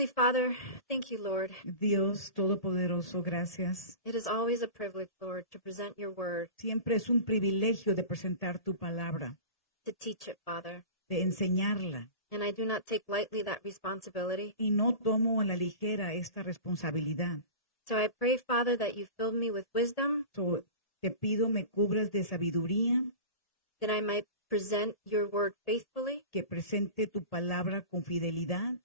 Heavenly Father, thank you, Lord. Dios Todopoderoso, gracias. It is always a privilege, Lord, to present your word, Siempre es un privilegio de presentar tu palabra, to teach it, Father. de enseñarla. And I do not take lightly that responsibility. Y no tomo a la ligera esta responsabilidad. So I pray, Father, that you fill me with wisdom, So, te pido me cubras de sabiduría, that I might present your word faithfully. que presente tu palabra con fidelidad.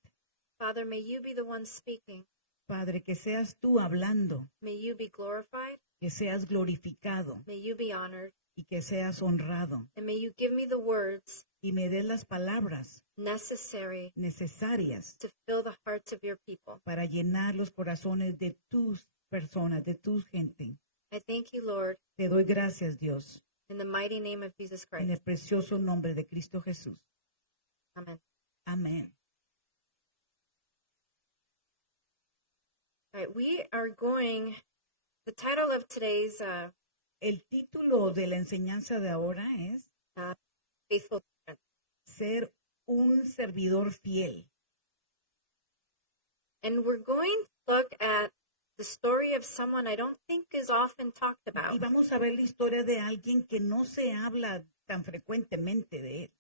Father, may you be the one speaking. Padre, que seas tú hablando, May you be glorified. que seas glorificado May you be honored. y que seas honrado. And may you give me the words Y me des las palabras necessary necesarias to fill the hearts of your people. para llenar los corazones de tus personas, de tu gente. I thank you, Lord, Te doy gracias, Dios, in the mighty name of Jesus en el Christ. precioso nombre de Cristo Jesús. Amen. Amén. All right, the title of today's El título de la enseñanza de ahora es Faithful Servant. Ser un servidor fiel. And we're going to look at the story of someone I don't think is often talked Y about. vamos a ver la historia de alguien que no se habla tan frecuentemente de él.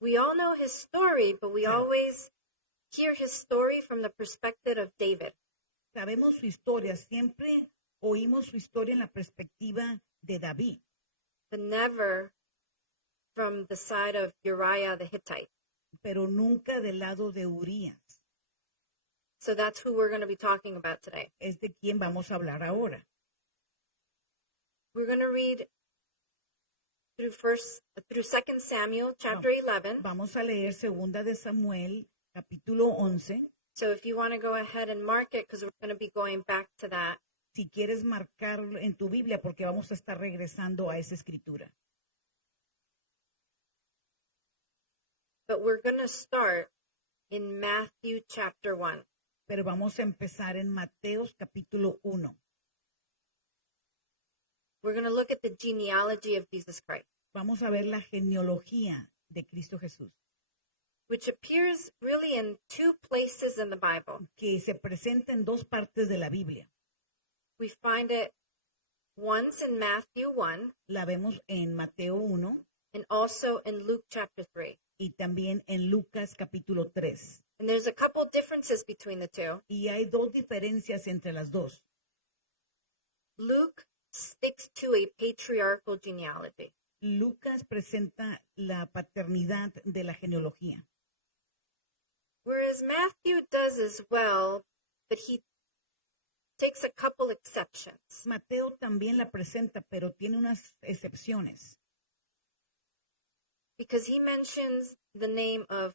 We all know his story, but we Sí. always hear his story from the perspective of David. Sabemos su historia, siempre oímos su historia en la perspectiva de David, But never from the side of Uriah the Hittite. pero nunca del lado de Urías. So that's who we're going to be talking about today. Es de quien vamos a hablar ahora. We're going to read through 2 Samuel chapter 11. Vamos a leer 2 de Samuel, capítulo 11. So if you want to go ahead and mark it, because we're going to be going back to that. Si quieres marcarlo en tu Biblia, porque vamos a estar regresando a esa escritura. But we're going to start in Matthew chapter 1. Pero vamos a empezar en Mateos, capítulo 1. We're going to look at the genealogy of Jesus Christ, Vamos a ver la genealogía de Cristo Jesús, which appears really in two places in the Bible. que se presenta en dos partes de la Biblia. We find it once in Matthew 1 La vemos en Mateo 1 and also in Luke chapter 3. y también en Lucas, capítulo 3. And there's a couple differences between the two. Y hay dos diferencias entre las dos. Luke sticks to a patriarchal genealogy, Lucas presenta la paternidad de la genealogía, whereas Matthew does as well, but he takes a couple exceptions. Mateo también la presenta, pero tiene unas excepciones, Because he mentions the name of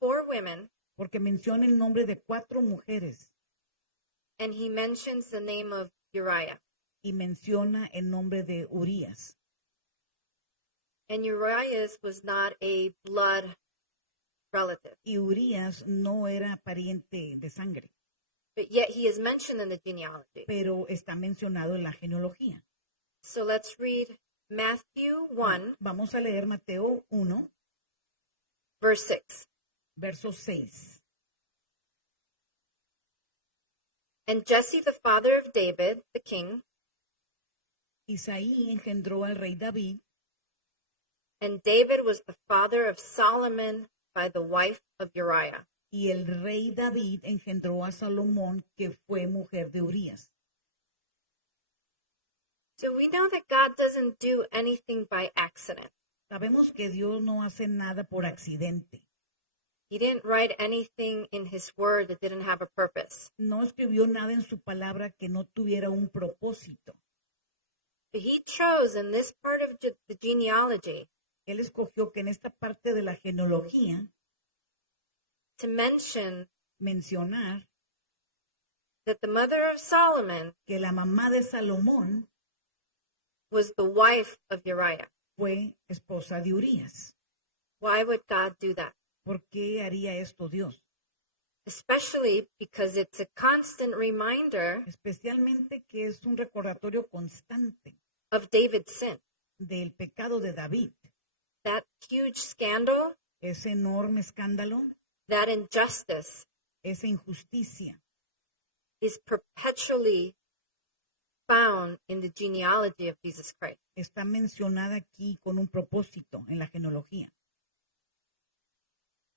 4 women, porque menciona el nombre de 4 mujeres and he mentions the name of Uriah. y menciona el nombre de Urías. And Uriah was not a blood relative, Y Urías no era pariente de sangre, but yet he is mentioned in the genealogy. pero está mencionado en la genealogía. So let's read Matthew 1, Vamos a leer Mateo 1, verse 6. verso 6. And Jesse, the father of David, the king, Isaí engendró al rey David, and David was the father of Solomon by the wife of Uriah. y el rey David engendró a Salomón, que fue mujer de Urías. So we know that God doesn't do anything by accident. Sabemos que Dios no hace nada por accidente. He didn't write anything in his word that didn't have a purpose. No escribió nada en su palabra que no tuviera un propósito. But he chose in this part of the genealogy Él escogió que en esta parte de la genealogía to mention mencionar that the mother of Solomon que la mamá de Salomón was the wife of Uriah. fue esposa de Urías. Why would God do that? ¿Por qué haría esto Dios? Especially because it's a constant reminder Especialmente que es un recordatorio constante of David's sin. del pecado de David. That huge scandal, Ese enorme escándalo, that injustice esa injusticia is perpetually found in the genealogy of Jesus Christ. está mencionada aquí con un propósito en la genealogía.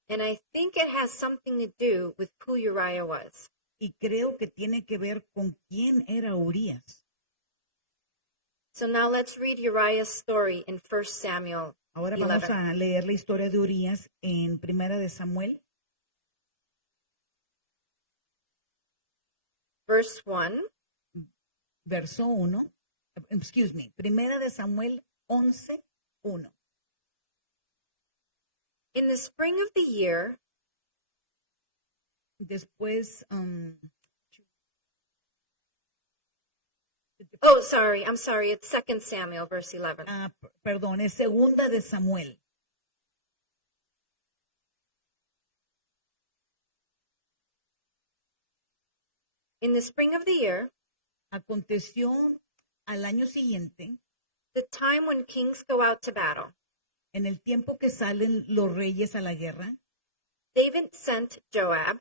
And I think it has something to do with who Uriah was. Y creo que tiene que ver con quién era Urías. So now let's read Uriah's story in 1 Samuel Ahora vamos 11. a leer la historia de Urías en Primera de Samuel, Verse 1. verso 1. Primera de Samuel 11:1. In the spring of the year, Después, I'm sorry, it's 2 Samuel, verse 11. perdón, es Segunda de Samuel. In the spring of the year, Aconteció al año siguiente, the time when kings go out to battle, en el tiempo que salen los reyes a la guerra, David sent Joab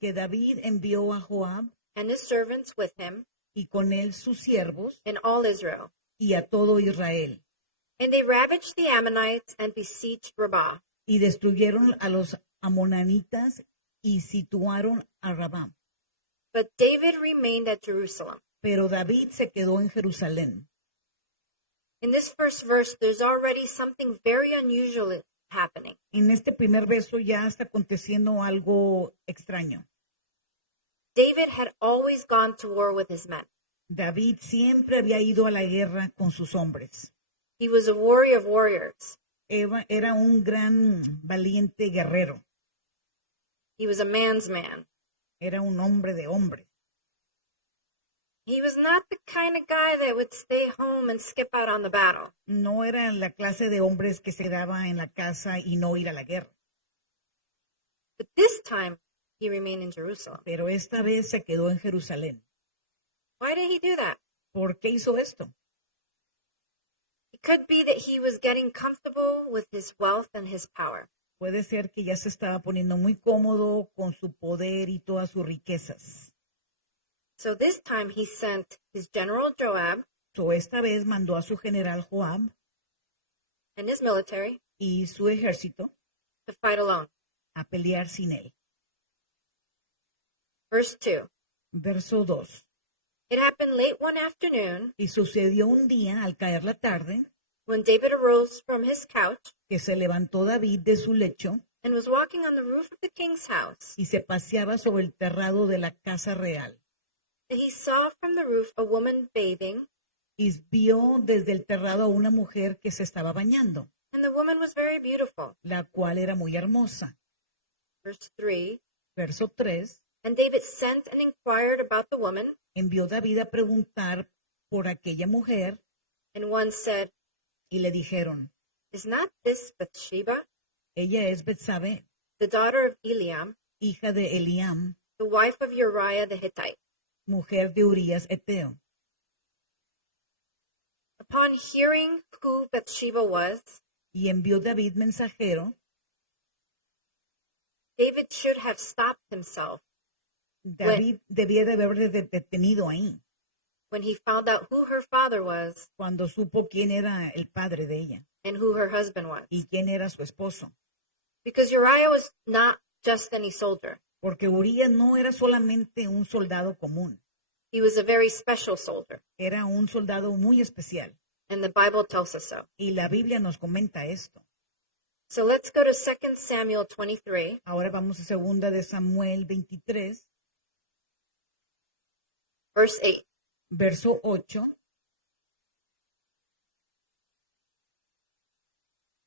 que David envió a Joab and his servants with him y con él sus siervos and all Israel. y a todo Israel. And they ravaged the Ammonites and besieged Rabbah. Y destruyeron a los amonanitas y situaron a Rabá. But David remained at Jerusalem. Pero David se quedó en Jerusalén. In this first verse, there's already something very unusual happening. En este primer verso ya está aconteciendo algo extraño. David had always gone to war with his men. David siempre había ido a la guerra con sus hombres. He was a warrior of warriors. Era un gran valiente guerrero. He was a man's man. Era un hombre de hombres. He was not the kind of guy that would stay home and skip out on the battle. No era la clase de hombres que se quedaba en la casa y no ir a la guerra. But this time, he remained in Jerusalem. Pero esta vez se quedó en Jerusalén. Why did he do that? ¿Por qué hizo esto? It could be that he was getting comfortable with his wealth and his power. Puede ser que ya se estaba poniendo muy cómodo con su poder y todas sus riquezas. So this time he sent his general Joab Esta vez mandó a su general Joab and his military y su ejército to fight alone. a pelear sin él. Verse 2. Verso 2. It happened late one afternoon Y sucedió un día, al caer la tarde, when David arose from his couch que se levantó David de su lecho and was walking on the roof of the king's house. y se paseaba sobre el terrado de la casa real. And he saw from the roof a woman bathing, Y vio desde el terrado a una mujer que se estaba bañando, and the woman was very beautiful. la cual era muy hermosa. Verse 3. Verso 3. And David sent and inquired about the woman, Envió David a preguntar por aquella mujer and one said, y le dijeron, Is not this Bathsheba, ella es Betsabe, the daughter of Eliam, hija de Eliam, the wife of Uriah the Hittite? mujer de Urías Eteo. Upon hearing who Bathsheba was, Y envió David mensajero. David should have stopped himself David debía de haber detenido ahí when he found out who her father was cuando supo quién era el padre de ella and who her husband was. y quién era su esposo. Because Uriah was not just any soldier. Porque Urías no era solamente un soldado común, He was a very special soldier, era un soldado muy especial. and the Bible tells us so. Y la Biblia nos comenta esto. So let's go to 2 Samuel 23, Ahora vamos a segunda de Samuel 23, verse 8. verso 8.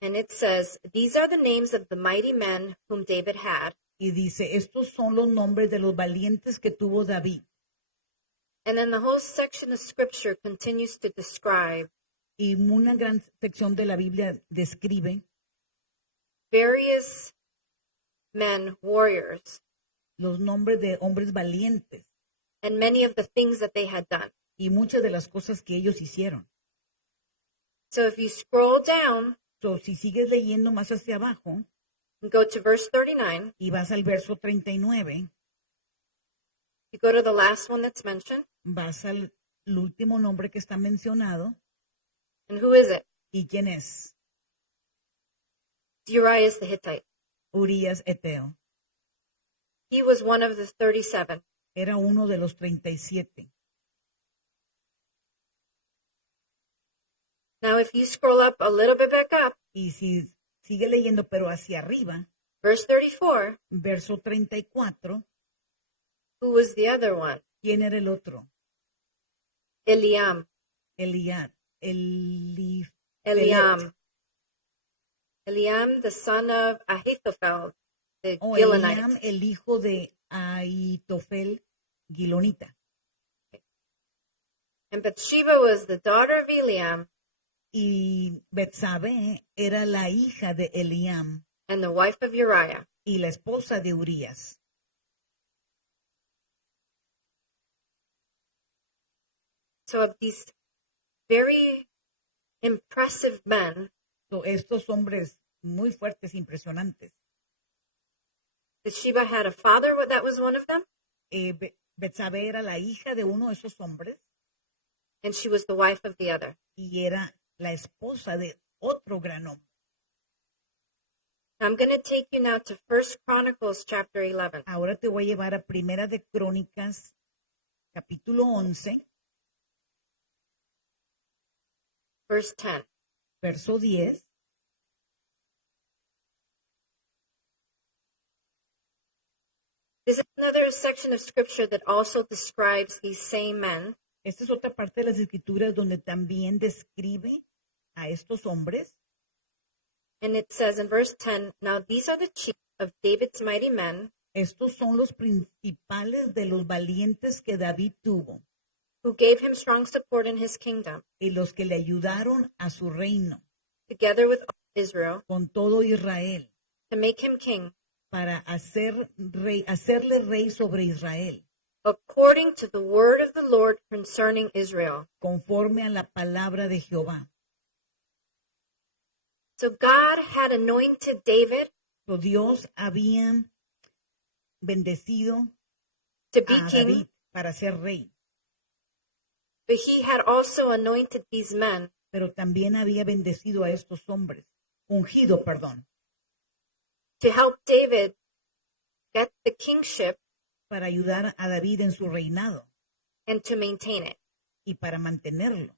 And it says, These are the names of the mighty men whom David had. Y dice, estos son los nombres de los valientes que tuvo David. And then the whole section of scripture continues to describe Y una gran sección de la Biblia describe various men, warriors, los nombres de hombres valientes and many of the things that they had done. y muchas de las cosas que ellos hicieron. So if you scroll down, Si sigues leyendo más hacia abajo, and go to verse 39, y vas al verso 39, you go to the last one that's mentioned. vas al último nombre que está mencionado. And who is it? ¿Y quién es? Uriah the Hittite. Urías Eteo. He was one of the 37. Era uno de los 37. Now, if you scroll up a little bit back up, Y si sigue leyendo, pero hacia arriba, verse 34, verso 34, who was the other one? ¿quién era el otro? Eliam. Eliab. Eliam, the son of Ahithophel, the Gilonite. Eliam, el hijo de Ahitofel Gilonita. And Bathsheba was the daughter of Eliam Y Betsabe era la hija de Eliam and the wife of Uriah. y la esposa de Urías. So of these very impressive men, So, estos hombres muy fuertes, impresionantes. Bathsheba had a father that was one of them, Betsabe era la hija de uno de esos hombres and she was the wife of the other. y era la esposa de otro gran hombre. Now, I'm going to take you now to 1 Chronicles chapter 11. Ahora te voy a llevar a Primera de Crónicas, capítulo 11, Verse 10. verso 10. This is another section of scripture that also describes these same men. Esta es otra parte de las escrituras donde también describe a estos hombres. And it says in verse 10, Now these are the chief of David's mighty men, Estos son los principales de los valientes que David tuvo who gave him strong support in his kingdom, y los que le ayudaron a su reino together with all Israel, con todo Israel to make him king, para hacerle rey sobre Israel, according to the word of the Lord concerning Israel. conforme a la palabra de Jehová. So God had anointed David So, Dios había bendecido to be a king, David para ser rey, but he had also anointed these men pero también había bendecido a estos hombres, ungido, perdón, to help David get the kingship para ayudar a David en su reinado and to maintain it. y para mantenerlo.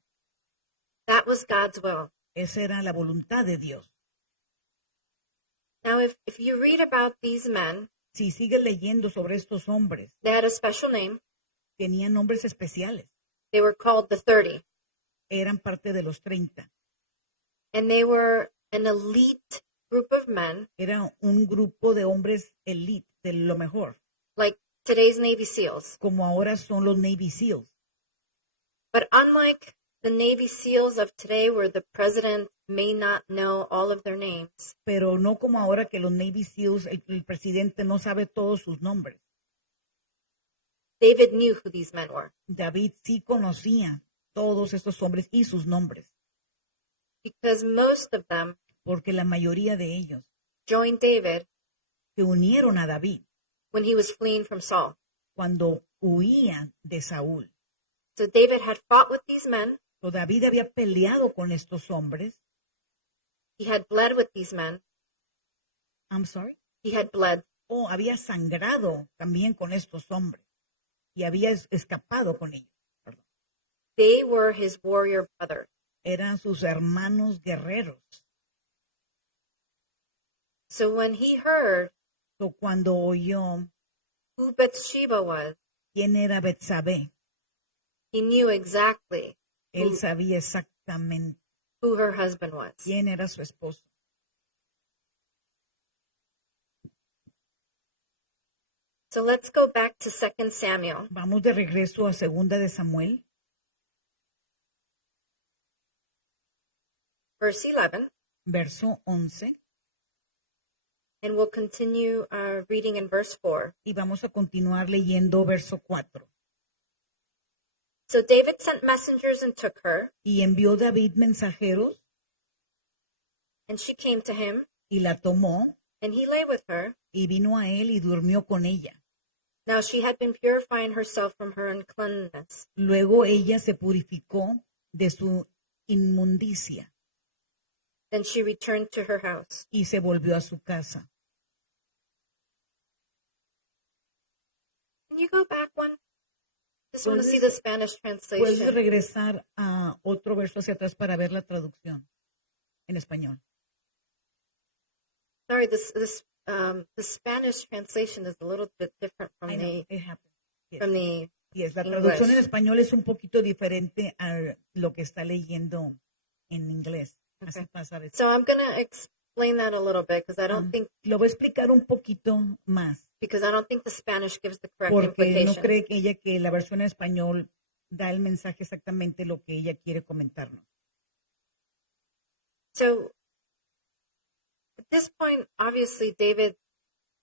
That was God's will. Esa era la voluntad de Dios. Now, if you read about these men, Si sigues leyendo sobre estos hombres, they had a special name. tenían nombres especiales, They were called the 30, eran parte de los 30. and they were an elite group of men, Era un grupo de hombres elite, de lo mejor, like today's Navy SEALs. como ahora son los Navy SEALs. But unlike the Navy SEALs of today, where the president may not know all of their names, Pero no como ahora que los Navy SEALs, el presidente no sabe todos sus nombres. David knew who these men were David sí conocía todos estos hombres y sus nombres, because most of them porque la mayoría de ellos joined David se unieron a David when he was fleeing from Saul. cuando huían de Saúl. So David had fought with these men. So, David había peleado con estos hombres. He had bled with these men. I'm sorry. He had bled. Había sangrado también con estos hombres y había escapado con ellos. Perdón. They were his warrior brothers. Eran sus hermanos guerreros. So when he heard So, cuando oyó who Bathsheba was, quién era Betsabe, he knew exactly él sabía exactamente who her husband was. quién era su esposo. So let's go back to 2 Samuel. Vamos de regreso a 2 de Samuel, Verse 11, verso 11, and we'll continue reading in verse 4. y vamos a continuar leyendo verso 4. So David sent messengers and took her, Y envió David mensajeros and she came to him, y la tomó, And he lay with her. y vino a él y durmió con ella. Now she had been purifying herself from her uncleanness. Luego ella se purificó de su inmundicia Then she returned to her house. y se volvió a su casa. Can you go back one? Just want to see Puedes- the Spanish Puedes translation. regresar a otro verso hacia atrás para ver la traducción en español. Sorry, the Spanish translation is a little bit different I know, it happens. Yes. from the. Yes, la English. traducción en español es un poquito diferente a lo que está leyendo en inglés. Así Okay. pasa a veces. So I'm gonna explain that a little bit because I don't think Lo voy a explicar un poquito más, the Spanish gives the correct porque no implication. cree que ella que la versión en español da el mensaje exactamente lo que ella quiere comentarnos. So at this point, obviously David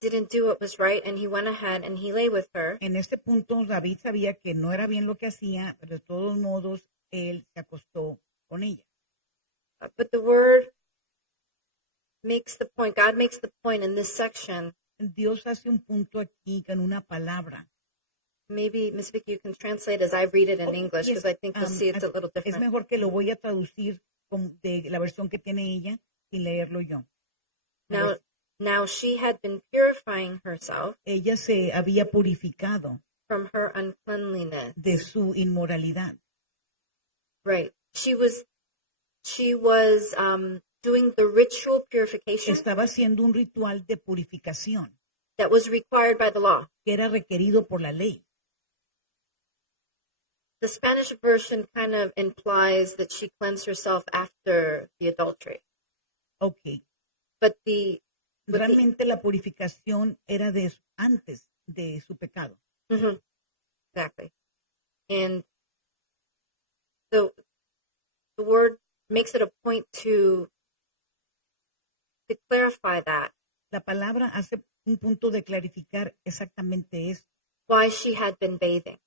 didn't do what was right, and he went ahead and he lay with her. En este punto, David sabía que no era bien lo que hacía, pero de todos modos, él se acostó con ella. But the word makes the point. God makes the point in this section. Dios hace un punto aquí con una palabra. Maybe, Miss Vicky, you can translate as I read it in English Yes, because I think you'll see it's a little Es different. mejor que lo voy a traducir de la versión que tiene ella sin leerlo yo. Now she had been purifying herself Ella se había purificado from her uncleanliness. de su inmoralidad. Right. She was doing the ritual purification Estaba haciendo un ritual de purificación that was required by the law. que era requerido por la ley. The Spanish version kind of implies that she cleansed herself after the adultery. Ok. But the Realmente la purificación era antes de su pecado. Mhm. Exactly. And the word makes it a point to clarify that, La palabra hace un punto de clarificar exactamente eso. why she had been bathing.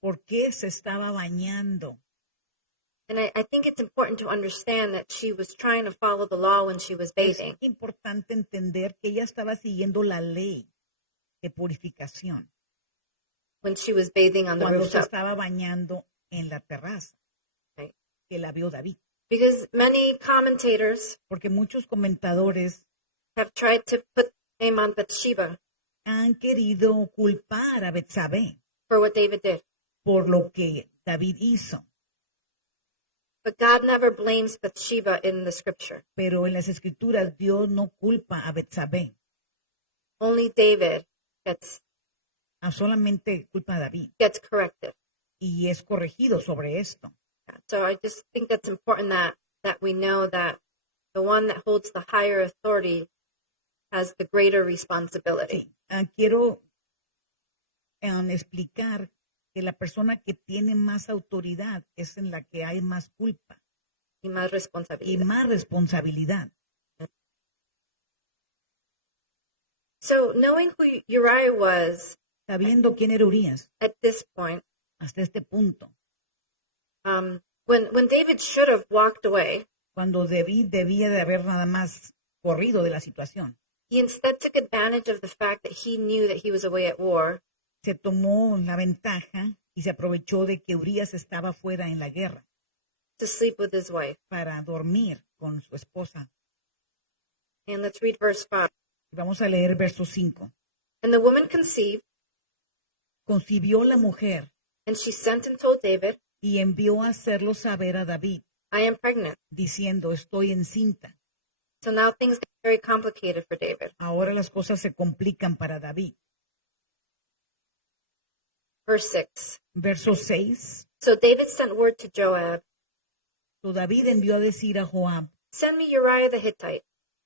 ¿Por qué se estaba bañando? And I think it's important to understand that she was trying to follow the law when she was Es bathing. importante entender que ella estaba siguiendo la ley de purificación When she was bathing on the cuando se rooftop. estaba bañando en la terraza Right. que la vio David. Because many commentators Porque muchos comentadores have tried to put blame on Bathsheba han querido culpar a Betsabé for what David did. por lo que David hizo. But God never blames Bathsheba in the scripture. Pero en las escrituras Dios no culpa a Betsabé, Only David gets solamente culpa a David corrected. y es corregido sobre esto. So I just think that's important that we know that the one that holds the higher authority has the greater responsibility. Sí, quiero explicar que la persona que tiene más autoridad es en la que hay más culpa Y más y responsabilidad. más responsabilidad. So knowing who Uriah was Sabiendo quién era Urias at this point, hasta este punto, when David should have walked away, cuando David debía de haber nada más corrido de la situación, he instead took advantage of the fact that he knew that he was away at war se tomó la ventaja y se aprovechó de que Urias estaba fuera en la guerra to sleep with his wife. para dormir con su esposa. And let's read verse 5. Vamos a leer verso 5. And the woman conceived, Concibió la mujer and she sent and told David, y envió a hacerlo saber a David, I am pregnant. diciendo, estoy encinta. So now things get very complicated for David. Ahora las cosas se complican para David. Verse 6. Verso 6. So David sent word to Joab, So David envió a decir a Joab, send me Uriah the Hittite.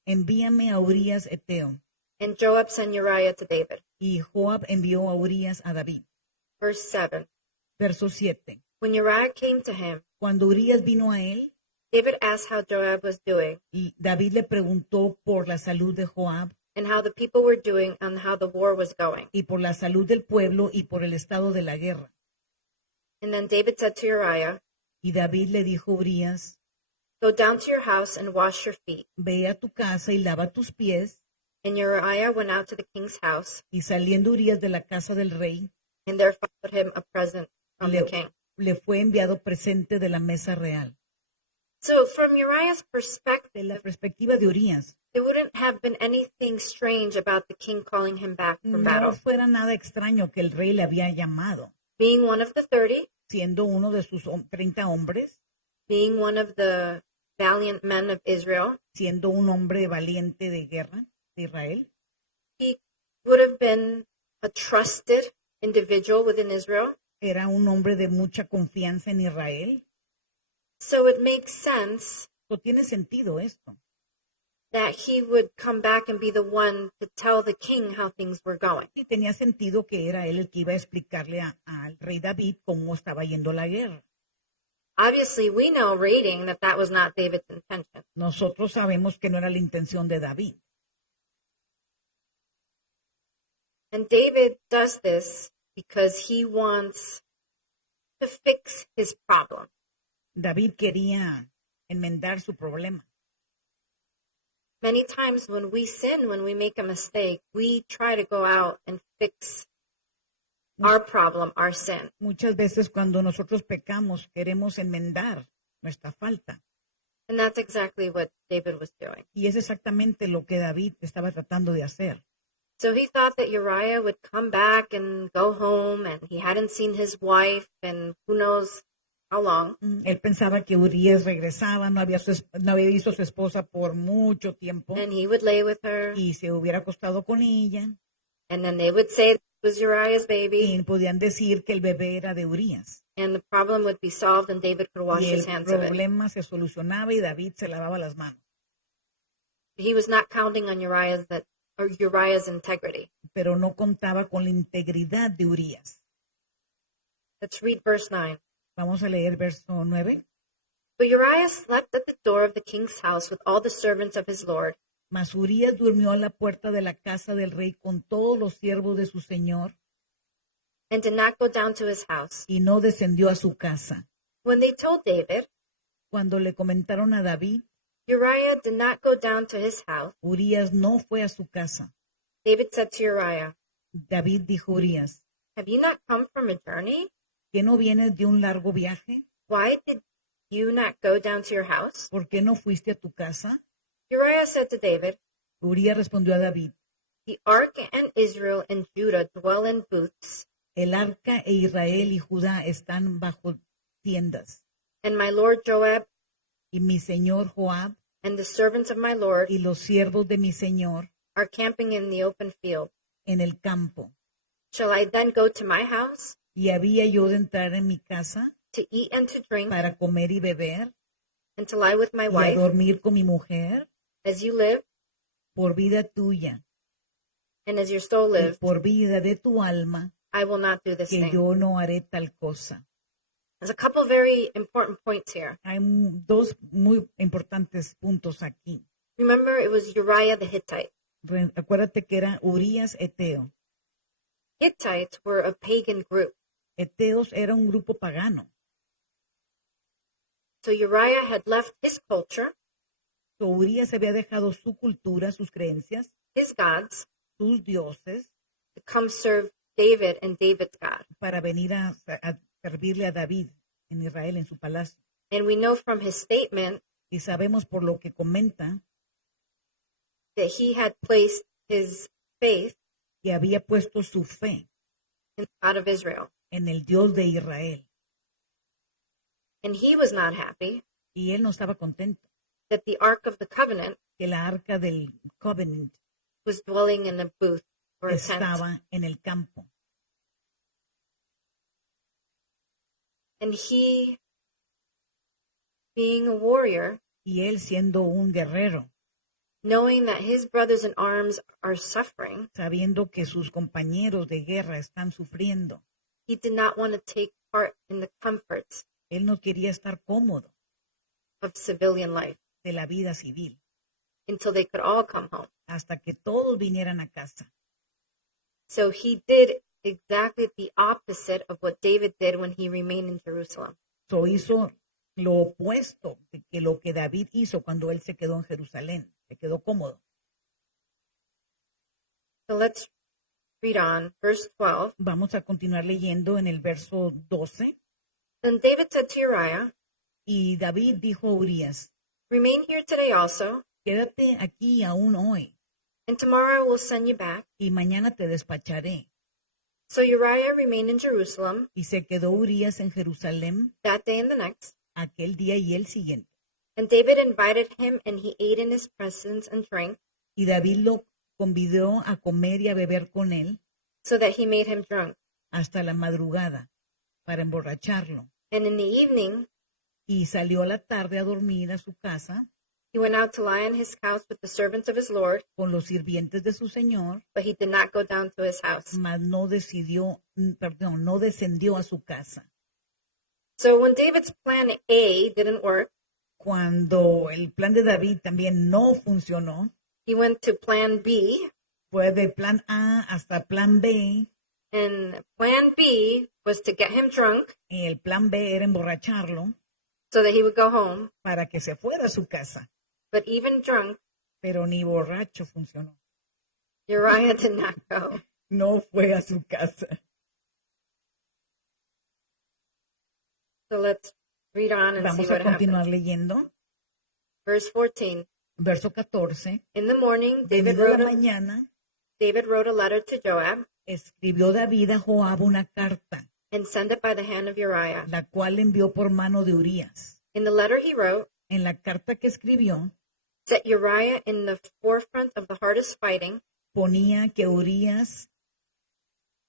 envíame a Urías Eteo. And Joab sent Uriah to David. Y Joab envió a Urías a David. Verse 7. Verso 7. When Uriah came to him, Cuando Urías vino a él, David asked how Joab was doing y David le preguntó por la salud de Joab and how the people were doing and how the war was going. y por la salud del pueblo y por el estado de la guerra. And then David said to Uriah, Y David le dijo a Urías, go down to your house and wash your feet, ve a tu casa y lava tus pies And Uriah went out to the king's house, y saliendo Urías de la casa del rey, and there followed him a present from the le, king. le fue enviado presente de la mesa real. So from Uriah's perspective, De la perspectiva de Urías, there wouldn't have been anything strange about the king calling him back from no battle. fuera nada extraño que el rey le había llamado, Being one of the 30, siendo uno de sus 30 hombres, being one of the valiant men of Israel, siendo un hombre valiente de guerra de Israel. he would have been a trusted individual within Israel. Era un hombre de mucha confianza en Israel. So it makes sense No tiene sentido esto, that he would come back and be the one to tell the king how things were going. y tenía sentido que era él el que iba a explicarle al rey David cómo estaba yendo la guerra. Obviously, we know reading that that was not David's intention. Nosotros sabemos que no era la intención de David. And David does this because he wants to fix his problem. David quería enmendar su problema. Many times when we sin, when we make a mistake, we try to go out and fix our problem, our sin. Muchas veces cuando nosotros pecamos queremos enmendar nuestra falta. And that's exactly what David was doing. Y es exactamente lo que David estaba tratando de hacer. So he thought that Uriah would come back and go home, and he hadn't seen his wife and who knows how long. Él pensaba que Urías regresaba, no había visto a su esposa por mucho tiempo And he would lay with her, y se hubiera acostado con ella and then they would say it was Uriah's baby, y podían decir que el bebé era de Urías. and the problem would be solved, and David could wash Y el his hands of it. problema se solucionaba y David se lavaba las manos. He was not counting on Uriah's integrity. Pero no contaba con la integridad de Urías. Let's read verse 9. Vamos a leer verso 9. But Uriah slept at the door of the king's house with all the servants of his lord. Mas Urías durmió a la puerta de la casa del rey con todos los siervos de su señor And did not go down to his house. y no descendió a su casa. When they told David, Cuando le comentaron a David, Uriah did not go down to his house, Urías no fue a su casa. David said to Uriah, David dijo a Urías, Have you not come from a journey? ¿qué no vienes de un largo viaje? Why did you not go down to your house? ¿Por qué no fuiste a tu casa? Uriah said to David, Urías respondió a David, The ark and Israel and Judah dwell in booths, el arca e Israel y Judá están bajo tiendas, and my lord Joab y mi señor Joab and the servants of my lord y los siervos de mi señor are camping in the open field. en el campo. Shall I then go to my house ¿Y había yo de entrar en mi casa to eat and to drink para comer y beber and to lie with my y a wife, dormir con mi mujer? as you live Por vida tuya and as your soul y lives? por vida de tu alma, I will not do this que thing. yo no haré tal cosa. There's a couple very important points here. Hay dos muy importantes puntos aquí. Remember, it was Uriah the Hittite. Acuérdate que era Urías Eteo. Hittites were a pagan group. Eteos era un grupo pagano. So Uriah had left his culture, So, Urías había dejado su cultura, sus creencias, his gods, sus dioses, to come serve David and David's God. para venir a servirle a David en Israel, en su palacio. And we know from his statement Y sabemos por lo que comenta that he had placed his faith que había puesto su fe in the God of Israel. en el Dios de Israel. And he was not happy Y él no estaba contento that the Ark of the Covenant que la arca del Covenant was dwelling in a booth or a tent. estaba en el campo. And he, being a warrior, Y él siendo un guerrero, knowing that his brothers in arms are suffering, sabiendo que sus compañeros de guerra están sufriendo, he did not want to take part in the comforts él no quería estar cómodo of civilian life de la vida civil until they could all come home. hasta que todos vinieran a casa. So he did exactly the opposite of what David did when he remained in Jerusalem. So hizo lo opuesto de que lo que David hizo cuando él se quedó en Jerusalén, se quedó cómodo. So let's read on. Verse 12. Vamos a continuar leyendo en el verso 12. Then David said to Uriah, Y David dijo a Urías, Remain here today also, quédate aquí aún hoy, and tomorrow I will send you back. y mañana te despacharé. So Uriah remained in Jerusalem Y se quedó Urías en Jerusalén that day and the next. aquel día y el siguiente. And David invited him, and he ate in his presence and drank, Y David lo convidó a comer y a beber con él so that he made him drunk. hasta la madrugada para emborracharlo. And in the evening Y salió a la tarde a dormir a su casa he went out to lie on his couch with the servants of his Lord, con los sirvientes de su señor, but he did not go down to his house. mas no descendió a su casa. So when David's plan A didn't work, Cuando el plan de David también no funcionó, he went to plan B, fue de plan A hasta plan B, and plan B was to get him drunk y el plan B era emborracharlo so that he would go home. para que se fuera a su casa, But even drunk, pero ni borracho funcionó. Uriah did not go. No fue a su casa. So let's read on and see Vamos a what continuar happens. leyendo. Verse 14. Verso 14. In the morning, Venida la mañana, David wrote a letter to Joab escribió David a Joab una carta, and sent it by the hand of Uriah. la cual envió por mano de Urías. In the letter he wrote, En la carta que escribió, set Uriah in the forefront of the hardest fighting, ponía que Urías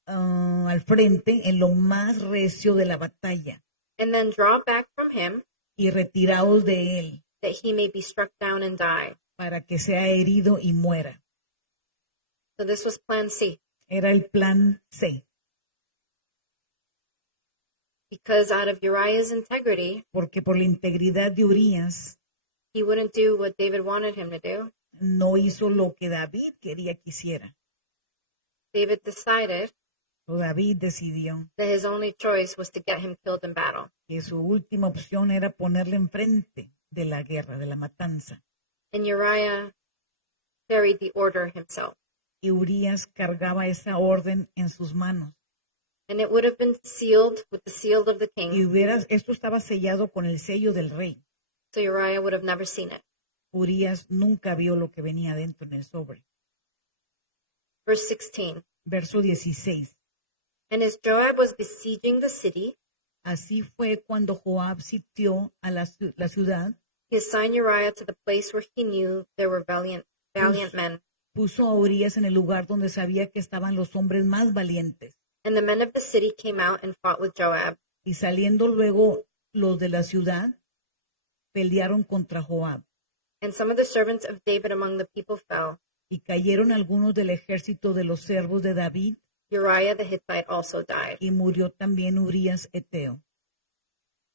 al frente en lo más recio de la batalla, and then draw back from him, y retiraos de él, that he may be struck down and die. para que sea herido y muera. So this was plan C. Era el plan C, Because out of Uriah's integrity, porque por la integridad de Urías he wouldn't do what David wanted him to do. no hizo lo que David quería que hiciera. David decided David decidió that his only choice was to get him killed in battle. que su última opción era ponerle enfrente de la guerra, de la matanza. And Uriah carried the order himself. Y Urías cargaba esa orden en sus manos. And it would have been sealed with the seal of the king, Esto estaba sellado con el sello del rey. so Uriah would have never seen it. Urías nunca vio lo que venía dentro en el sobre. Verse 16. Verso 16. And as Joab was besieging the city, Así fue cuando Joab sitió a la ciudad, he assigned Uriah to the place where he knew there were valiant men. puso a Urías en el lugar donde sabía que estaban los hombres más valientes. And the men of the city came out and fought with Joab. Y saliendo luego los de la ciudad, pelearon contra Joab. And some of the servants of David among the people fell. Y cayeron algunos del ejército de los servos de David, Uriah the Hittite also died. y murió también Urías Eteo.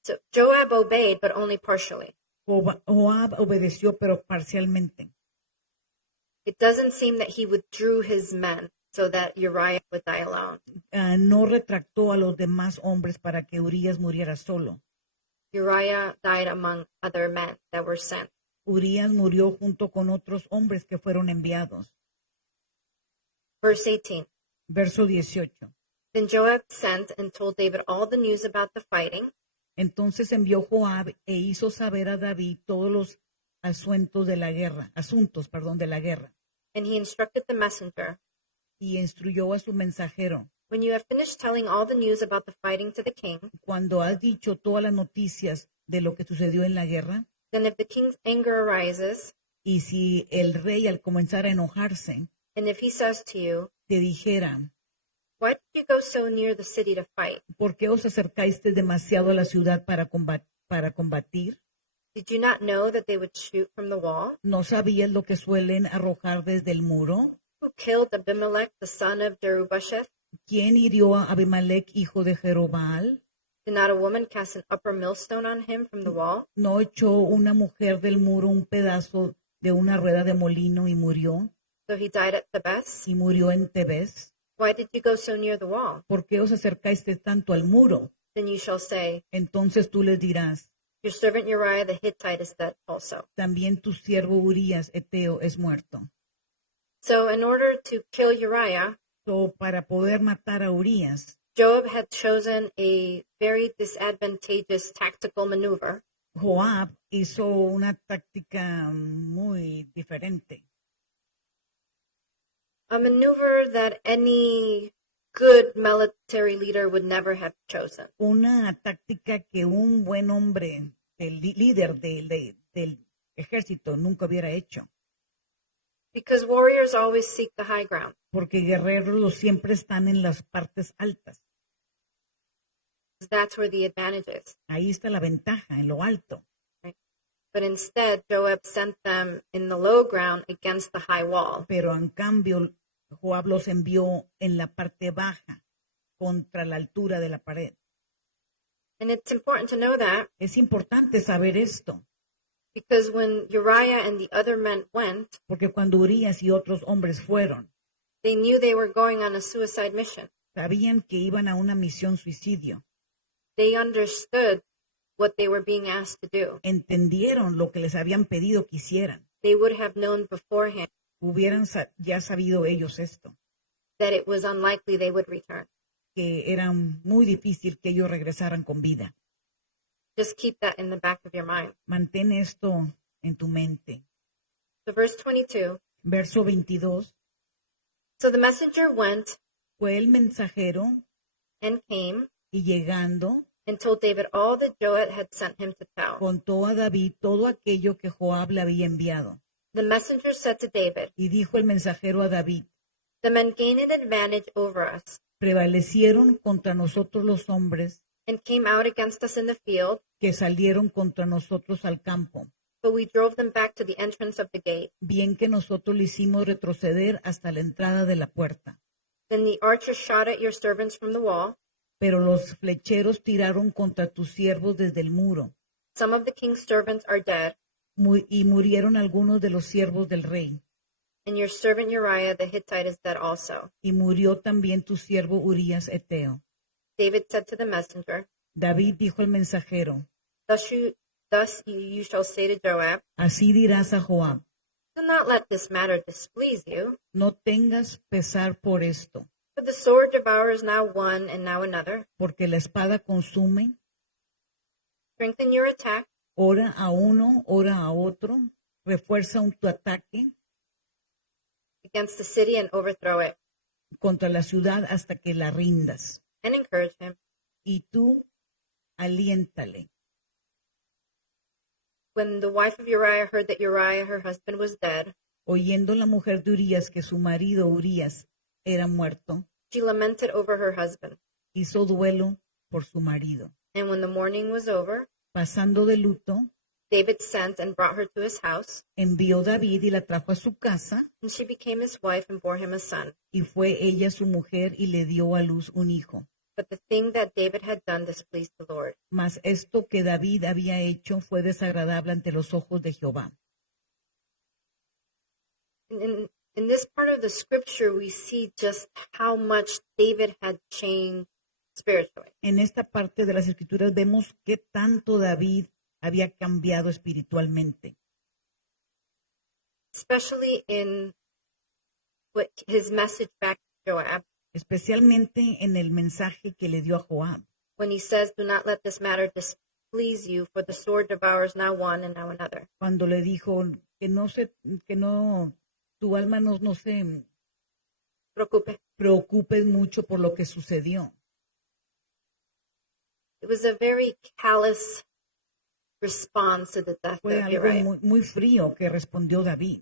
So Joab obeyed, but only partially. Joab obedeció, pero parcialmente. It doesn't seem that he withdrew his men so that Uriah would die alone. No retractó a los demás hombres para que Urías muriera solo. Uriah died among other men that were sent. Urías murió junto con otros hombres que fueron enviados. Verse 18. Verso 18. Then Joab sent and told David all the news about the fighting, Entonces envió Joab e hizo saber a David todos los asuntos de la guerra, and he instructed the messenger, y instruyó a su mensajero: when you have finished telling all the news about the fighting to the king, cuando has dicho todas las noticias de lo que sucedió en la guerra, then if the king's anger arises, y si el rey al comenzar a enojarse and if he says to you, te dijera: why did you go so near the city to fight? ¿por qué os acercaste demasiado a la ciudad para combatir? Did you not know that they would shoot from the wall? ¿No sabías lo que suelen arrojar desde el muro? Who killed Abimelech, the son of Jerubbesheth? ¿Quién hirió a Abimelech, hijo de Jerobal? Did not a woman cast an upper millstone on him from the wall? ¿No echó una mujer del muro un pedazo de una rueda de molino y murió? So he died at Thebes. Y murió en Tebes. Why did you go so near the wall? ¿Por qué os acercaste tanto al muro? Then you shall say, Entonces tú les dirás: your servant Uriah the Hittite is dead also. también tu siervo Urías Eteo es muerto. So in order to kill Uriah, So, para poder matar a Urías, Joab had chosen a very disadvantageous tactical maneuver Joab hizo una táctica muy diferente. a maneuver that any good military leader would never have chosen. Una táctica que un buen hombre, líder del ejército, nunca hubiera hecho. Because warriors always seek the high ground. Porque guerreros siempre están en las partes altas. That's where the advantage is. Ahí está la ventaja, en lo alto. But instead, Joab sent them in the low ground against the high wall. Pero en cambio, Joab los envió en la parte baja, contra la altura de la pared. And it's important to know that Es importante saber esto, because when Uriah and the other men went, porque cuando Urías y otros hombres fueron, they knew they were going on a suicide mission. sabían que iban a una misión suicidio. They understood what they were being asked to do. Entendieron lo que les habían pedido que hicieran. They would have known beforehand Hubieran ya sabido ellos esto, that it was unlikely they would return. que era muy difícil que ellos regresaran con vida. Just keep that in the back of your mind. Mantén esto en tu mente. So verse 22, Verso 22. so the messenger went Fue el mensajero and came y llegando and told David all that Joab had sent him to tell. contó a David todo aquello que Joab le había enviado. The messenger said to David, Y dijo el mensajero a David, the men gained an advantage over us prevalecieron contra nosotros los hombres and came out against us in the field, que salieron contra nosotros al campo. but we drove them back to the entrance of the gate. Bien que nosotros le hicimos retroceder hasta la entrada de la puerta. Then the archers shot at your servants from the wall. Pero los flecheros tiraron contra tus siervos desde el muro. Some of the king's servants are dead, Y murieron algunos de los siervos del rey. and your servant Uriah the Hittite is dead also. Y murió también tu siervo Urías Eteo. David said to the messenger, David dijo al mensajero, Thus you shall say to Joab, así dirás a Joab, do not let this matter displease you, no tengas pesar por esto, for the sword devours now one and now another. porque la espada consume, Strengthen your attack, ora a uno, ora a otro, refuerza tu ataque against the city and overthrow it, contra la ciudad hasta que la rindas. and encourage him. Y tú aliéntale. When the wife of Uriah heard that Uriah, her husband, was dead, Oyendo la mujer de Urías que su marido Urías era muerto, she lamented over her husband. hizo duelo por su marido. And when the mourning was over, Pasando de luto, David sent and brought her to his house, envió David y la trajo a su casa, and she became his wife and bore him a son. y fue ella su mujer y le dio a luz un hijo. But the thing that David had done displeased the Lord. Mas esto que David había hecho fue desagradable ante los ojos de Jehová. In this part of the scripture, we see just how much David had changed spiritually. En esta parte de las escrituras vemos qué tanto David había cambiado espiritualmente, Especially in what his message back to Joab, especialmente en el mensaje que le dio a Joab, when he says, do not let this matter displease you, for the sword devours now one and now another. cuando le dijo tu alma no se preocupe mucho por lo que sucedió. It was a very callous response to the death Fue of algo Uriah. muy frío que respondió David.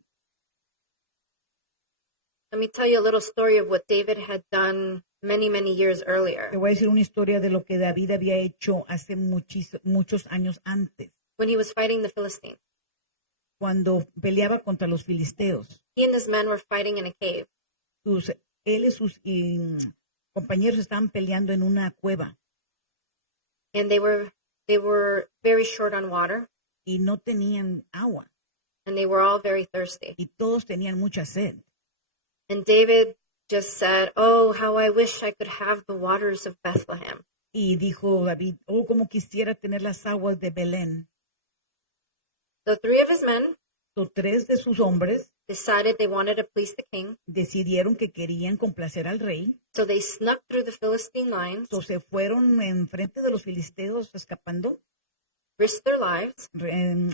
Let me tell you a little story of what David had done many, many years earlier. Te voy a decir una historia de lo que David había hecho hace muchos años antes, When he was fighting the Philistines, cuando peleaba contra los filisteos. he and his men were fighting in a cave. Él y sus compañeros estaban peleando en una cueva And they were very short on water, y no tenían agua and they were all very thirsty. y todos tenían mucha sed. And David just said, oh, how I wish I could have the waters of Bethlehem. Y dijo David, oh, como quisiera tener las aguas de Belén. So three of his men, So, 3 de sus hombres, decided they wanted to please the king. decidieron que querían complacer al rey. So they snuck through the Philistine lines, So, se fueron enfrente de los filisteos escapando, risked their lives,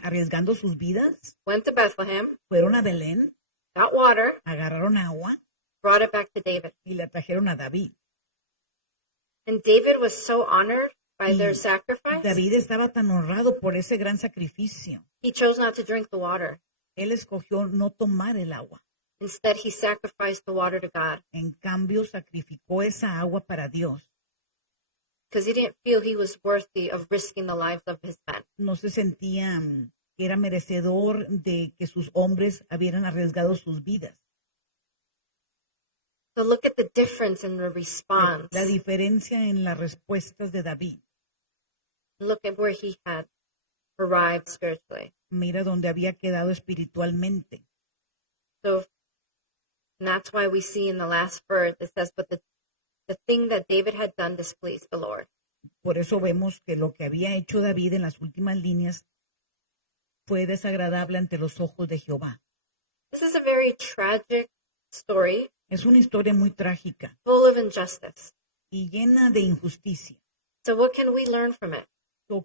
arriesgando sus vidas. went to Bethlehem, Fueron a Belén, got water, agarraron agua brought it back to David. y la trajeron a David. And David was so honored by Y their sacrifice, David estaba tan honrado por ese gran sacrificio. he chose not to drink the water. Él escogió no tomar el agua. Instead, he sacrificed the water to God En cambio, sacrificó esa agua para Dios. because he didn't feel he was worthy of risking the lives of his men. No se sentía que era merecedor de que sus hombres hubieran arriesgado sus vidas. So look at the difference in the response. La diferencia en las respuestas de David. Look at where he had arrived spiritually. Mira donde había quedado espiritualmente. So, and that's why we see in the last verse, it says, but the thing that David had done displeased the Lord. Por eso vemos que lo que había hecho David en las últimas líneas fue desagradable ante los ojos de Jehová. This is a very tragic story, Es una historia muy trágica full of injustice. y llena de injusticia. So what can we learn from it?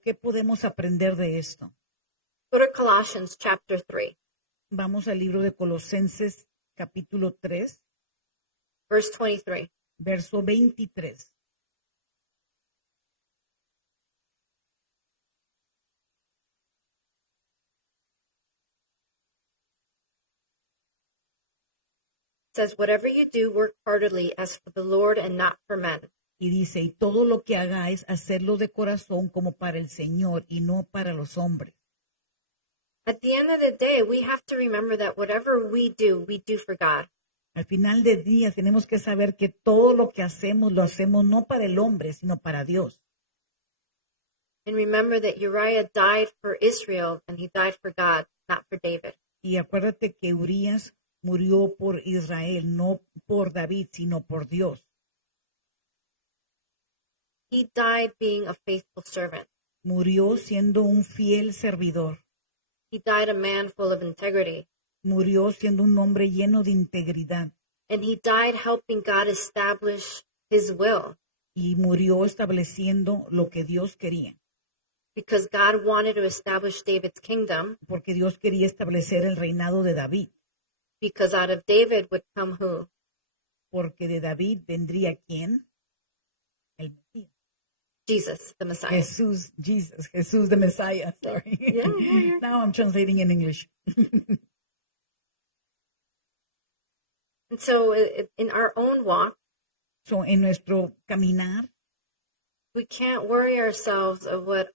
¿Qué podemos aprender de esto? Go to Colossians chapter 3, Vamos al libro de Colosenses capítulo 3, verse 23. verso 23. It says, whatever you do, work heartily as for the Lord and not for men. Y dice, y todo lo que hagáis, hacerlo de corazón como para el Señor y no para los hombres. At the end of the day, we have to remember that whatever we do for God. Al final del día tenemos que saber que todo lo que hacemos lo hacemos no para el hombre, sino para Dios. And remember that Uriah died for Israel and he died for God, not for David. Y acuérdate que Urías murió por Israel, no por David, sino por Dios. He died being a faithful servant. Murió siendo un fiel servidor. He died a man full of integrity. Murió siendo un hombre lleno de integridad. And he died helping God establish his will. Y murió estableciendo lo que Dios quería. Because God wanted to establish David's kingdom. Porque Dios quería establecer el reinado de David. Because out of David would come who? Porque de David vendría ¿quién? El Mesías. Jesus, the Messiah. Jesús, Jesus, Jesús the Messiah. Sorry. Yeah, you're- Now I'm translating in English. And so in our own walk, So, en nuestro caminar, we can't worry ourselves of what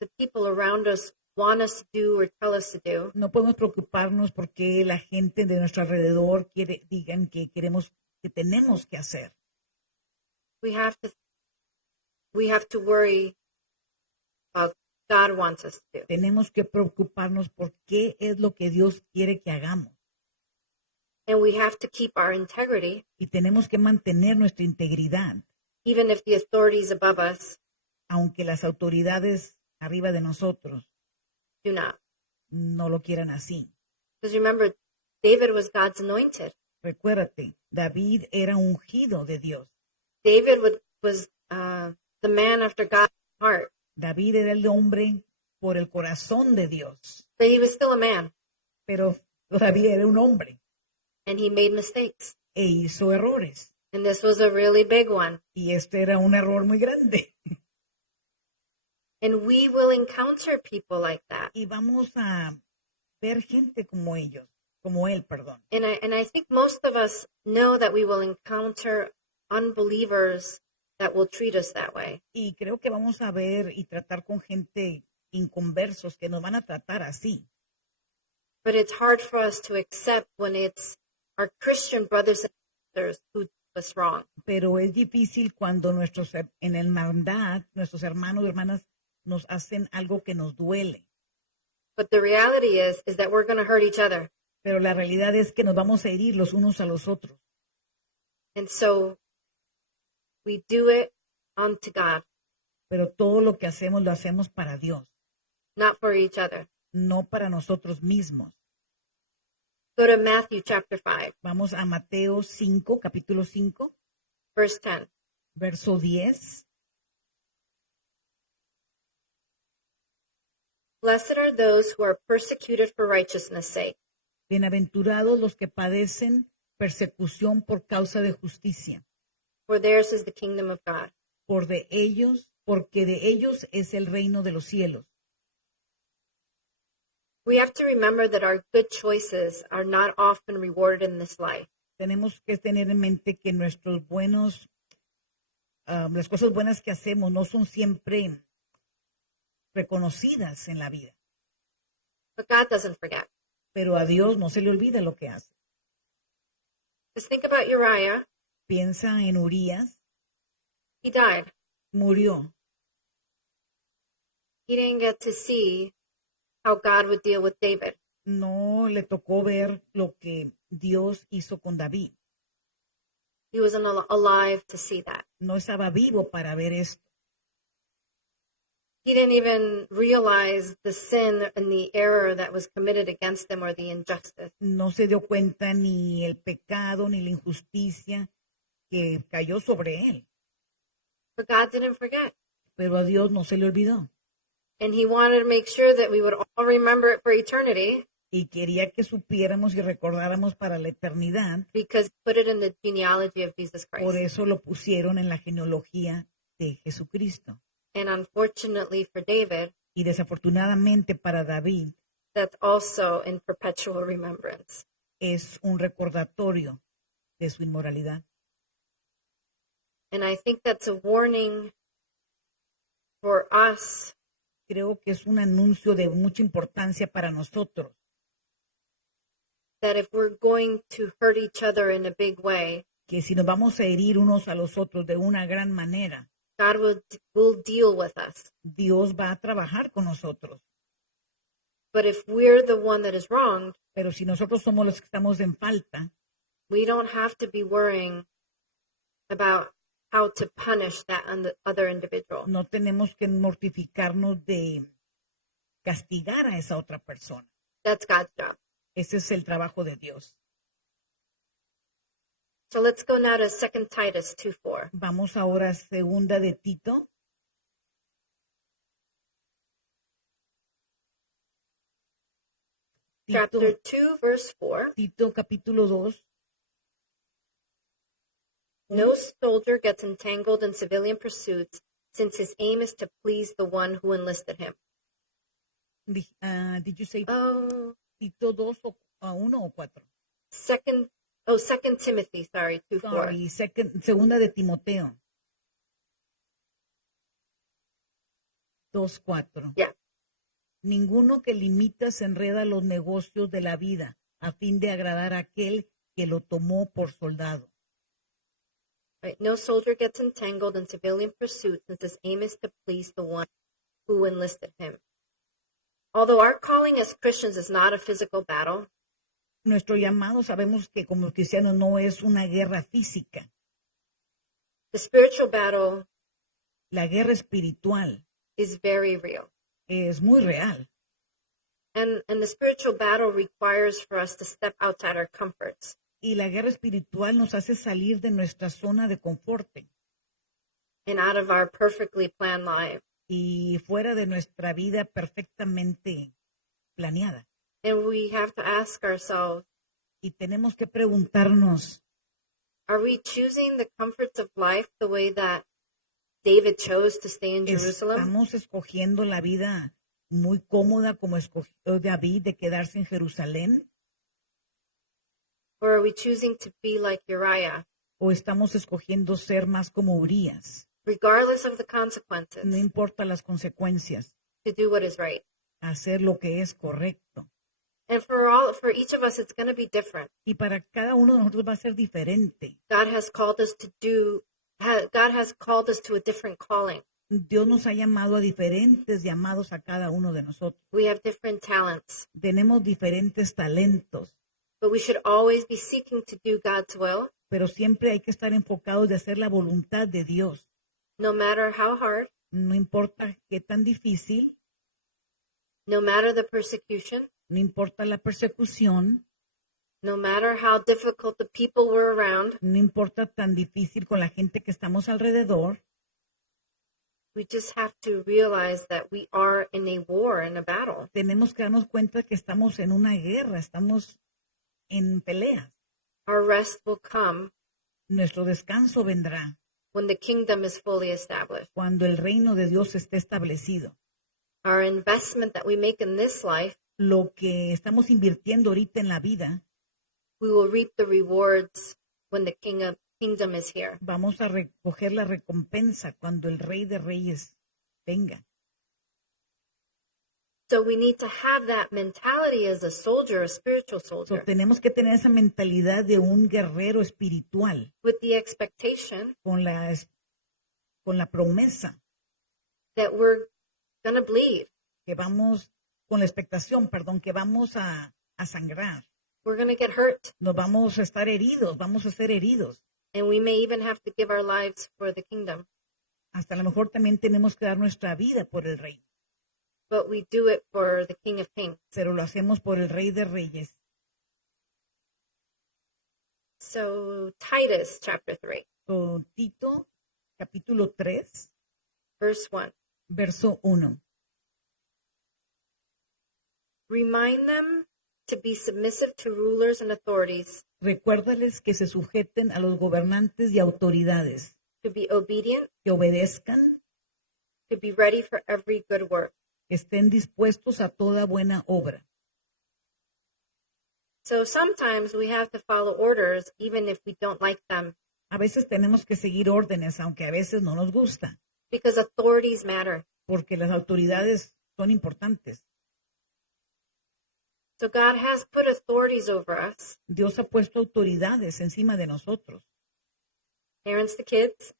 the people around us want us to do or tell us to do. no podemos preocuparnos porque la gente de nuestro alrededor digan que tenemos que hacer. We have to worry about what God wants us to do. Tenemos que preocuparnos por qué es lo que Dios quiere que hagamos. And we have to keep our integrity, Y tenemos que mantener nuestra integridad, even if the authorities above us aunque las autoridades arriba de nosotros do not. no lo quieran así. Because remember, David was God's anointed. Recuérdate, David era ungido de Dios. David was the man after God's heart, David era el hombre por el corazón de Dios, but he was still a man, pero todavía era un hombre and he made mistakes. e hizo errores. And this was a really big one. Y este era un error muy grande. And we will encounter people like that. Y vamos a ver gente como ellos, como él, perdón. And I think most of us know that we will encounter unbelievers that will treat us that way. Y creo que vamos a ver y tratar con gente inconversos que nos van a tratar así. But it's hard for us to accept when it's our Christian brothers and sisters who do us wrong. Pero es difícil cuando en el hermandad, nuestros hermanos y hermanas nos hacen algo que nos duele. But the reality is that we're going to hurt each other. Pero la realidad es que nos vamos a herir los unos a los otros. And so we do it unto God, Pero todo lo que hacemos lo hacemos para Dios, not for each other. no para nosotros mismos. Go to Matthew chapter 5, Vamos a Mateo 5, capítulo 5, verse 10. verso 10. Blessed are those who are persecuted for righteousness' sake, Bienaventurados los que padecen persecución por causa de justicia, for theirs is the kingdom of God. porque de ellos es el reino de los cielos. We have to remember that our good choices are not often rewarded in this life. Tenemos que tener en mente que nuestros las cosas buenas que hacemos no son siempre reconocidas en la vida, But God doesn't forget. pero a Dios no se le olvida lo que hace. Just think about Uriah. Piensa en Urías, He died. murió. He didn't get to see how God would deal with David. No le tocó ver lo que Dios hizo con David. He wasn't alive to see that. No estaba vivo para ver esto. He didn't even realize the sin and the error that was committed against him or the injustice. No se dio cuenta ni el pecado ni la injusticia que cayó sobre él. But God didn't forget. Pero a Dios no se le olvidó. And he wanted to make sure that we would all remember it for eternity Y quería que supiéramos y recordáramos para la eternidad. because he put it in the genealogy of Jesus Por Christ. eso lo pusieron en la genealogía de Jesucristo. And unfortunately for David, Y desafortunadamente para David that's also in perpetual remembrance. es un recordatorio de su inmoralidad. And I think that's a warning for us Creo que es un anuncio de mucha importancia para nosotros, that if we're going to hurt each other in a big way, que si nos vamos a herir unos a los otros de una gran manera, God will deal with us. Dios va a trabajar con nosotros. But if we're the one that is wronged, Pero si nosotros somos los que estamos en falta, we don't have to be worrying about how to punish that other individual. no tenemos que mortificarnos de castigar a esa otra persona. That's God's job. Ese es el trabajo de Dios. So let's go now to 2 Titus 2:4. Vamos ahora a segunda de Tito. Chapter 2, verse 4. Tito capítulo 2. No soldier gets entangled in civilian pursuits, since his aim is to please the one who enlisted him. Did you say Oh, Tito 2 o 1 o 4? 2 Timothy, 2:4. Sorry, segunda de Timoteo 2:4. Yeah. Ninguno que limita se enreda los negocios de la vida a fin de agradar a aquel que lo tomó por soldado. Right. No soldier gets entangled in civilian pursuits, since his aim is to please the one who enlisted him. Although our calling as Christians is not a physical battle, Nuestro llamado sabemos que como cristianos no es una guerra física. the spiritual battle La guerra espiritual is very real. es muy real. And the spiritual battle requires for us to step outside our comforts Y la guerra espiritual nos hace salir de nuestra zona de confort and out of our perfectly planned life. y fuera de nuestra vida perfectamente planeada. And we have to ask ourselves, Y tenemos que preguntarnos, are we choosing the comforts of life the way that David chose to stay in Jerusalem? ¿estamos escogiendo la vida muy cómoda como escogió David de quedarse en Jerusalén? Or are we choosing to be like Uriah, ¿O estamos escogiendo ser más como Urías? regardless of the No consequences, importa las consecuencias, to do what is right? hacer lo que es correcto. And for each of us, it's going to be different. Y para cada uno de nosotros va a ser diferente. God has called us to a different calling. Dios nos ha llamado a diferentes llamados a cada uno de nosotros. We have different talents, Tenemos diferentes talentos, but we should always be seeking to do God's will, pero siempre hay que estar enfocados de hacer la voluntad de Dios. no matter how hard, No importa qué tan difícil, no matter the persecution, no importa la persecución, No matter how difficult the people were around, no importa tan difícil con la gente que estamos alrededor, we just have to realize that we are in a war, in a battle. tenemos que darnos cuenta que estamos en una guerra, estamos en peleas. Our rest will come Nuestro descanso vendrá when the kingdom is fully established. cuando el reino de Dios esté establecido. Our investment that we make in this life, Lo que estamos invirtiendo ahorita en la vida, we will reap the rewards when the kingdom is here. vamos a recoger la recompensa cuando el Rey de Reyes venga. So we need to have that mentality as a soldier, a spiritual So, soldier, tenemos que tener esa mentalidad de un guerrero espiritual with the expectation con la promesa that we're going to bleed. que vamos, con la expectación, perdón, que vamos a sangrar. We're going to get hurt. Nos vamos a estar heridos, vamos a ser heridos. And we may even have to give our lives for the kingdom. Hasta a lo mejor también tenemos que dar nuestra vida por el Rey, But we do it for the King of Kings. pero lo hacemos por el Rey de Reyes. So Titus chapter 3, So, Tito, capítulo 3, verse 1. verso 1. Remind them to be submissive to rulers and authorities, Recuérdales que se sujeten a los gobernantes y autoridades, to be obedient, que obedezcan, to be ready for every good work. que estén dispuestos a toda buena obra. So sometimes we have to follow orders even if we don't like them, A veces tenemos que seguir órdenes, aunque a veces no nos gusta, because authorities matter. porque las autoridades son importantes. So God has put authorities over us, Dios ha puesto autoridades encima de nosotros, parents to kids,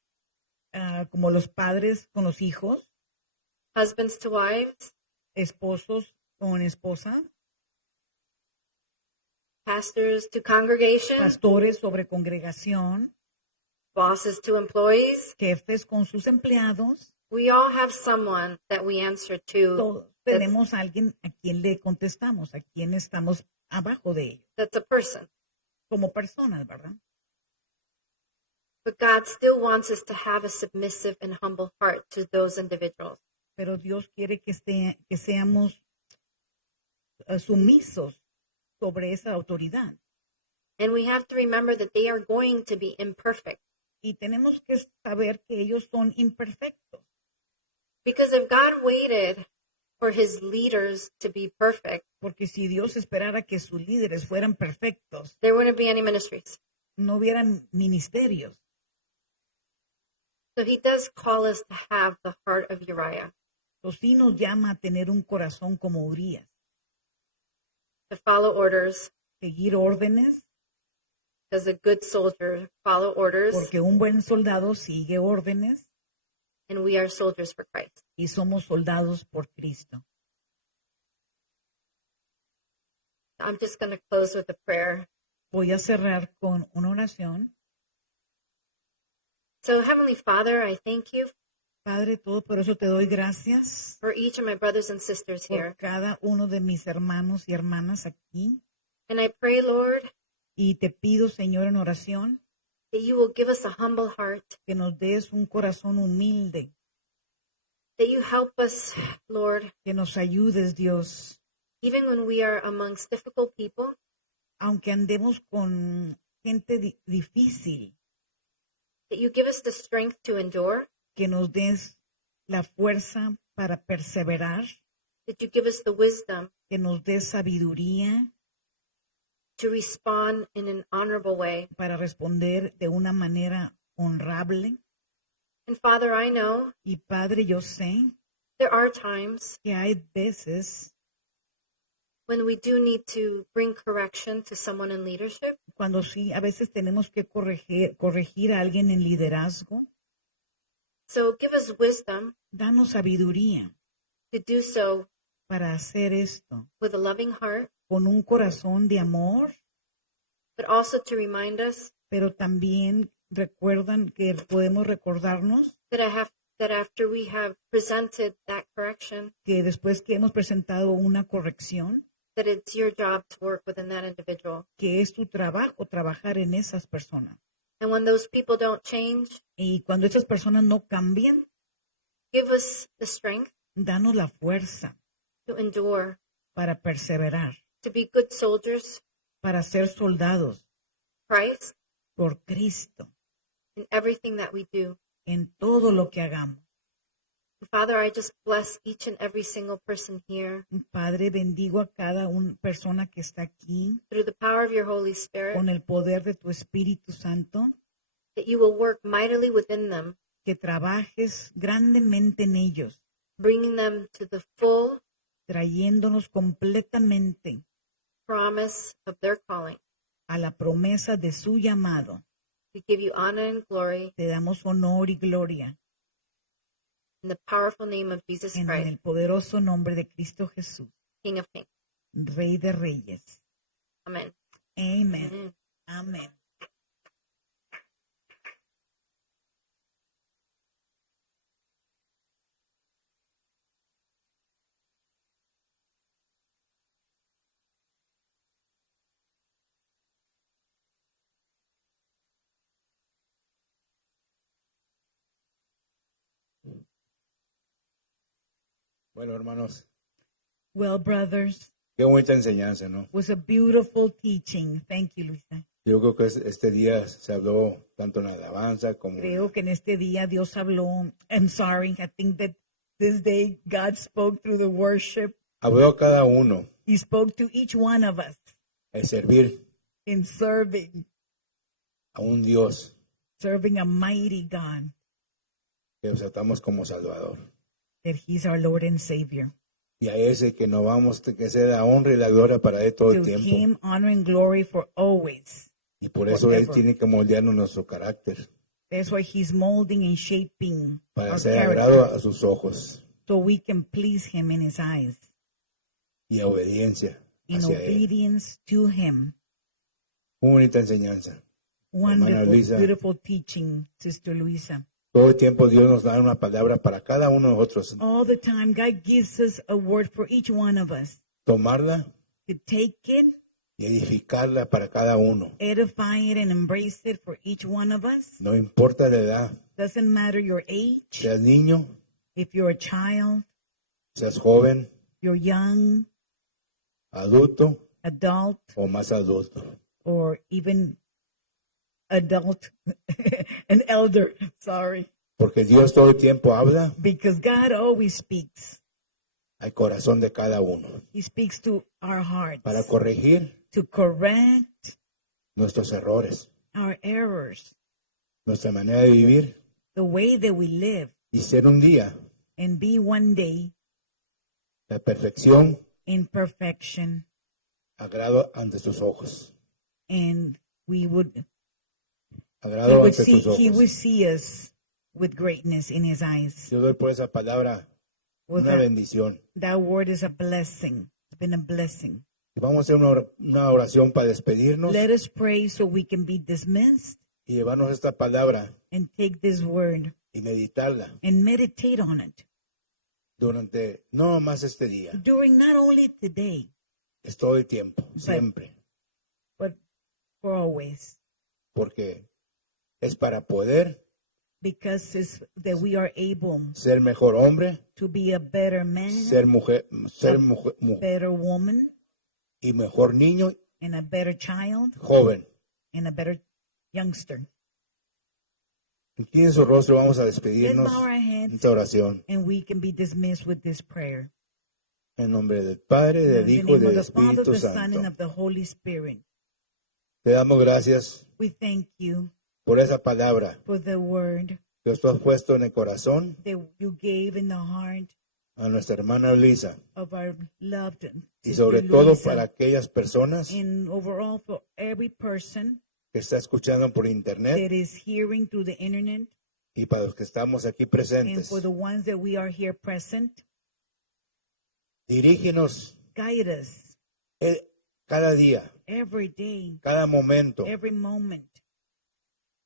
como los padres con los hijos, husbands to wives, esposos con esposa, pastors to congregation, pastores sobre congregación, bosses to employees. jefes con sus empleados. We all have someone that we answer to Todos tenemos a alguien a quien le contestamos, a quien estamos abajo de ellos, that's a person. como personas, ¿verdad? But God still wants us to have a submissive and humble heart to those individuals. Pero Dios quiere que seamos sumisos sobre esa autoridad. And we have to remember that they are going to be imperfect. Y tenemos que saber que ellos son imperfectos. Because if God waited for his leaders to be perfect, Porque si Dios esperara que sus líderes fueran perfectos, there wouldn't be any ministries. no hubieran ministerios. So he does call us to have the heart of Uriah, Entonces sí nos llama a tener un corazón como Urias, to follow orders, seguir órdenes, because a good soldier follow orders, porque un buen soldado sigue órdenes and we are soldiers for Christ. y somos soldados por Cristo. I'm just going to close with a prayer. Voy a cerrar con una oración. So Heavenly Father, I thank you Padre, todo por eso te doy gracias for each of my brothers and sisters por here. cada uno de mis hermanos y hermanas aquí. And I pray, Lord, Y te pido, Señor, en oración, that you will give us a humble heart, que nos des un corazón humilde, that you help us, Lord, que nos ayudes, Dios, even when we are amongst difficult people, aunque andemos con gente difícil, that you give us the strength to endure, que nos des la fuerza para perseverar, that you give us the wisdom que nos des sabiduría to respond in an honorable way. para responder de una manera honrable. And Father, I know Y Padre, yo sé there are times que hay veces when we do need to bring correction to someone in leadership. cuando sí, a veces tenemos que corregir a alguien en liderazgo. So give us wisdom Danos sabiduría to do so para hacer esto with a loving heart, con un corazón de amor, but also to remind us pero también recuerdan que podemos recordarnos that after we have presented that correction, que después que hemos presentado una corrección, that it's your job to work within that individual. que es tu trabajo trabajar en esas personas. And when those people don't change, Y cuando esas personas no cambien, give us the strength danos la fuerza to endure, para perseverar, to be good soldiers, para ser soldados Christ, por Cristo in everything that we do. en todo lo que hagamos. Father, I just bless each and every single person here Padre, bendigo a cada persona que está aquí through the power of your Holy Spirit, con el poder de tu Espíritu Santo, that you will work mightily within them, que trabajes grandemente en ellos, bringing them to the full trayéndonos completamente promise of their calling. a la promesa de su llamado. We give you honor and glory Te damos honor y gloria in the powerful name of Jesus en Christ, el poderoso nombre de Cristo Jesús, King of Kings. Rey de Reyes. Amen. Amén. Amén. Bueno, hermanos, Well, brothers, qué bonita enseñanza, ¿no? was a beautiful teaching. Thank you, Luisa. Yo creo que este día se habló tanto en la alabanza como Creo que en este día Dios habló. I'm sorry, I think that this day God spoke through the worship. habló a cada uno He spoke to each one of us el servir in serving a un Dios a mighty God, que aceptamos como Salvador. that He's our Lord and Savior. Y a ese que nos vamos que sea la honra y la gloria para Él todo el To tiempo. Him, honor and glory for always. Y por eso Él forever. tiene que moldearnos nuestro carácter That's why He's molding and shaping para our ser agrado character a sus ojos so we can please Him in His eyes, y a obediencia in hacia Él. obedience to Him. Muy bonita enseñanza. Wonderful, Luisa. beautiful teaching, Sister Luisa. Todo el tiempo Dios nos da una palabra para cada uno de nosotros. All the time, God gives us a word for each one of us Tomarla to take it, y edificarla para cada uno. edify it, and embrace it for each one of us. No importa la edad, Doesn't matter your age, seas niño, if you're a child, seas joven, you're young, adulto adult, o más adulto. or even adult, an elder, sorry. Porque Dios todo el tiempo habla Because God always speaks. al corazón de cada uno He speaks to our hearts para corregir to correct nuestros errores, our errors, nuestra manera de vivir the way that we live, y ser un día and be one day la perfección, in perfection, agrado ante sus ojos. and he would Agrado ante sus he would ojos. see us with greatness in his eyes. Yo doy por esa palabra With una that, bendición. that word is a blessing. It's been a blessing. Y vamos a hacer una oración para despedirnos Let us pray so we can be dismissed y llevarnos esta palabra and take this word y meditarla and meditate on it durante no más este día, during not only today, es todo el tiempo, siempre, but for always, porque es para poder because it's that we are able ser mejor hombre, to be a better man, ser mujer, better woman, y mejor niño, and a better child, joven. and a better youngster. Aquí en su rostro vamos a Let's despedirnos bow our en heads esta oración. and we can be dismissed with this prayer. En nombre del Padre, del In the Hijo y name of del the Father, Espíritu the Son, and Santo. of the Holy Spirit. Te damos gracias We thank you por esa palabra for the word que tú has puesto en el corazón that you gave in the heart a nuestra hermana Luisa of our loved y sister sobre todo Luisa, para aquellas personas and overall for every person que está escuchando por internet that is hearing through the internet, y para los que estamos aquí and presentes. for the ones that we are here present. Dirígenos Guide us cada día, every day, cada momento, every moment,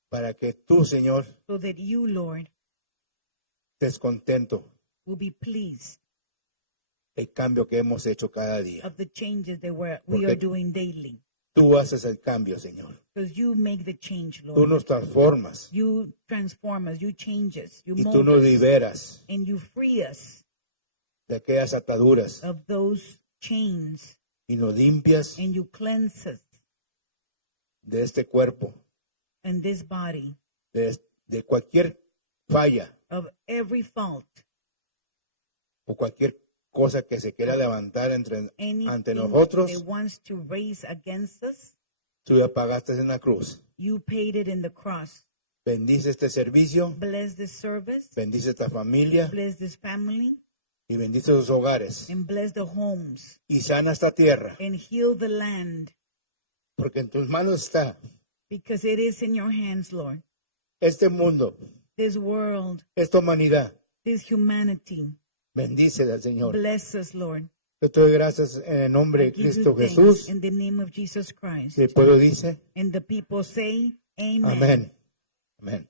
para que tú, Señor, so that you, Lord, estés contento, will be pleased, el cambio que hemos hecho cada día. of the changes that we Porque- are doing daily. Tú haces el cambio, Señor. Because you make the change, Tú Lord. nos transformas You transform us, you change us, you y tú mold nos us, liberas and you free us de aquellas ataduras of those chains, y nos limpias and you cleanse us de este cuerpo, and this body de cualquier falla of every fault, o cualquier cosa que se quiera levantar ante anything nosotros. that wants to raise against us. Tú ya pagaste en la cruz. You paid it in the cross. Bendice este servicio, Bless this service, bendice esta familia bless this family, y bendice sus hogares and bless the homes, y sana esta tierra, and heal the land, porque en tus manos está because it is in your hands, Lord. este mundo, This world, esta humanidad. this humanity, Bendícela, Señor. bless us, Lord. Yo te doy gracias en el nombre I de give you Cristo thanks Jesús. in the name of Jesus Christ. Y el pueblo dice, And the people say, Amen. amén. Amén.